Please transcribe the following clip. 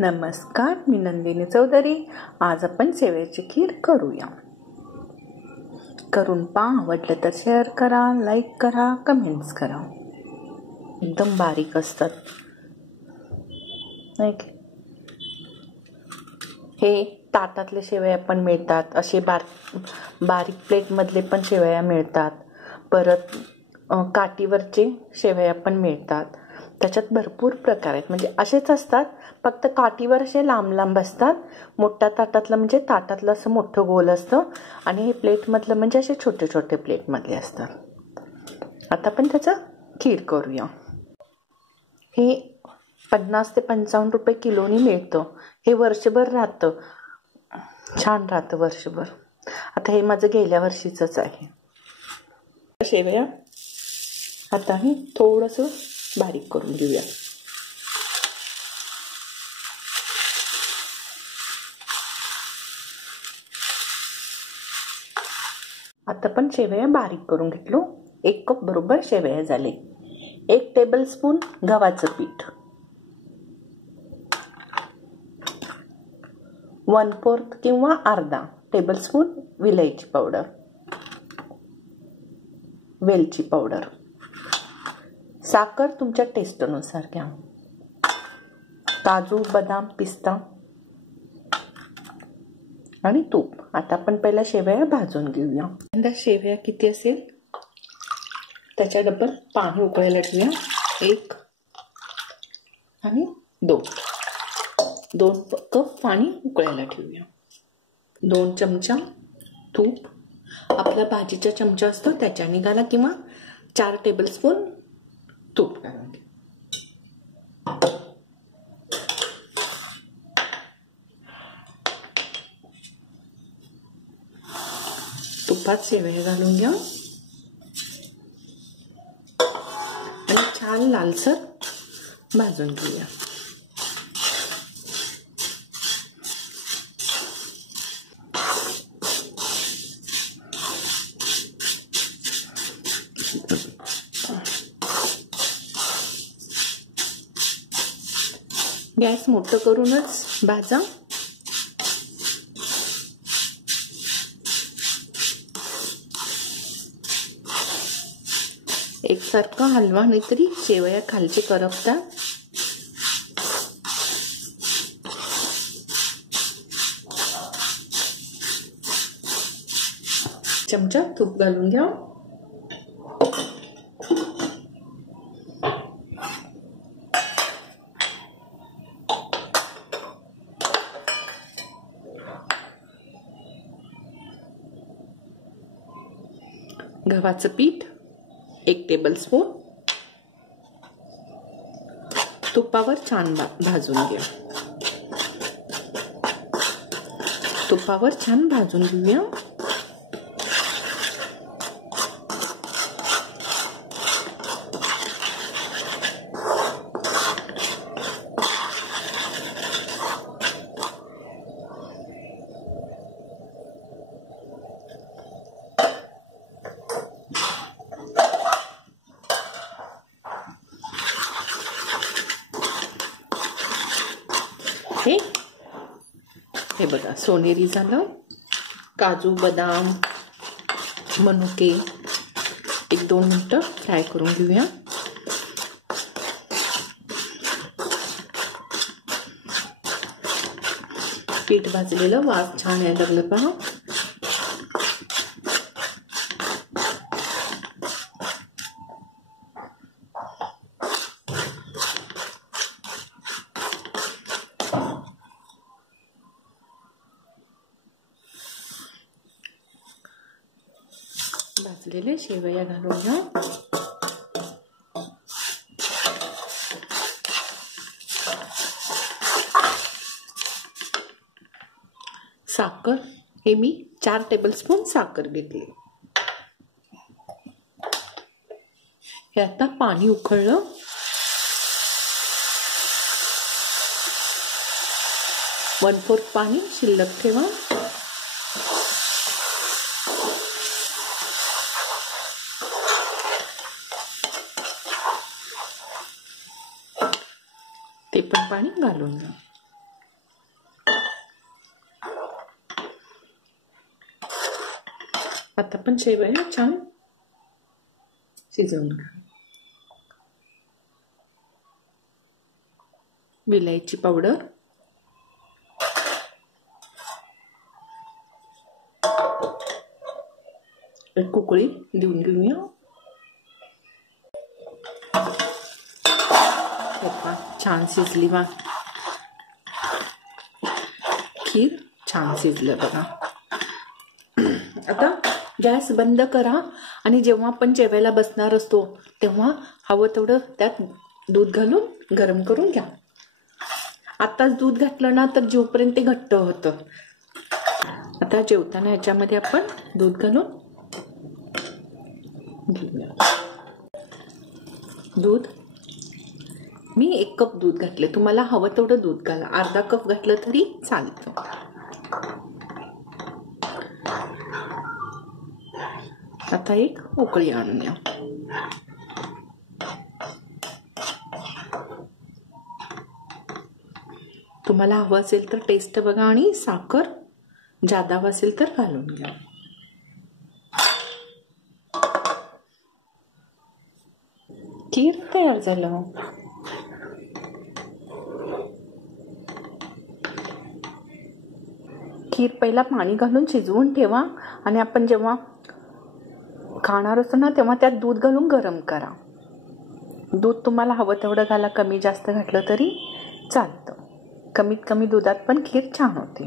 नमस्कार, मी नंदिनी चौधरी. आज आपण शेवयाची खीर करूया. करून पहा, आवडलं तर शेअर करा, लाईक करा, कमेंट्स करा. एकदम बारीक असतात नाही की. हे ताटातले शेवया पण मिळतात, असे बारीक प्लेटमधले पण शेवया मिळतात. परत काठीवरचे शेवया पण मिळतात. त्याच्यात भरपूर प्रकार आहेत. म्हणजे असेच असतात, फक्त काठीवर असे लांब लांब असतात. मोठ्या ताटातलं म्हणजे ताटातलं असं मोठं गोल असतं आणि हे प्लेटमधलं म्हणजे असे छोटे छोटे प्लेटमधले असतात. आता आपण त्याचं खीर करूया. हे 50 ते 55 रुपये किलोनी मिळतं. हे वर्षभर राहतं, छान राहतं वर्षभर. आता हे माझं गेल्या वर्षीचंच आहे. शेवया आता हे थोडंसं बारीक करून घेऊया. आता पण शेवया बारीक करून घेतलो. 1 कप बरोबर शेवया झाले. 1 टेबलस्पून गव्हाचं पीठ, 1/4 किंवा अर्धा टेबलस्पून विलायची पावडर, वेलची पावडर, साखर तुमच्या टेस्टनुसार घ्या, काजू, बदाम, पिस्ता आणि तूप. आता आपण पहिला शेवया भाजून घेऊया. शेवया किती असेल त्याच्या डबल पाणी उकळायला ठेवूया. 1 आणि 2 कप पाणी उकळायला ठेवूया. 2 चमचा तूप, आपला भाजीचा चमचा असतो त्याच्याने घाला किंवा 4 टेबलस्पून तूप घाला. तुपात शेवया घालून घ्या आणि छान लालसर भाजून घेऊया. गॅस मोठं करूनच भाजा. एकसारखं हलवा, नाहीतरी शेवया खालचे करपतात. चमचा तूप घालून घ्या. गव्हाचं पीठ 1 टेबलस्पून तुपावर छान भाजून घ्या. तुपावर छान भाजून घेऊया. हे बघा सोनेरी झालं. काजू, बदाम, मनुके 1-2 मिनिटं फ्राय करून घेऊया. पीठ भाजलेलं वास छान यायला लागलं पहा. भाजलेले शेवया घालून घ्या. साखर, हे मी 4 टेबलस्पून साखर घेतली. हे आता पाणी उकळलं. ¼ पाणी शिल्लक ठेवा. ते पण पाणी घालून घ्या. आता पण शेवया छान शिजवून घ्या. विलायची पावडर, एक कुकळी देऊन घेऊया. छान शिजली बा खीर, छान शिजलं बघा. आता गॅस बंद करा आणि जेव्हा आपण जेवायला बसणार असतो तेव्हा हवं तेवढं त्यात दूध घालून गरम करून घ्या. आताच दूध घातलं ना तर जेवपर्यंत ते घट्ट होतं. आता जेवताना ह्याच्यामध्ये आपण दूध घालून घेऊया. दूध मी 1 कप दूध घातले. तुम्हाला हवं तेवढं दूध घाला. अर्धा कप घातलं तरी चालतं. आता एक उकळी आणूया. तुम्हाला हवं असेल तर टेस्ट बघा आणि साखर जादा असेल तर घालून घ्या. खीर तयार झालं. खीर पहिला पाणी घालून शिजवून ठेवा आणि आपण जेव्हा खाणार असतो ना तेव्हा त्यात दूध घालून गरम करा. दूध तुम्हाला हवं तेवढं घाला, कमी जास्त घातलं तरी चालतं. कमीत कमी दुधात पण खीर छान होते.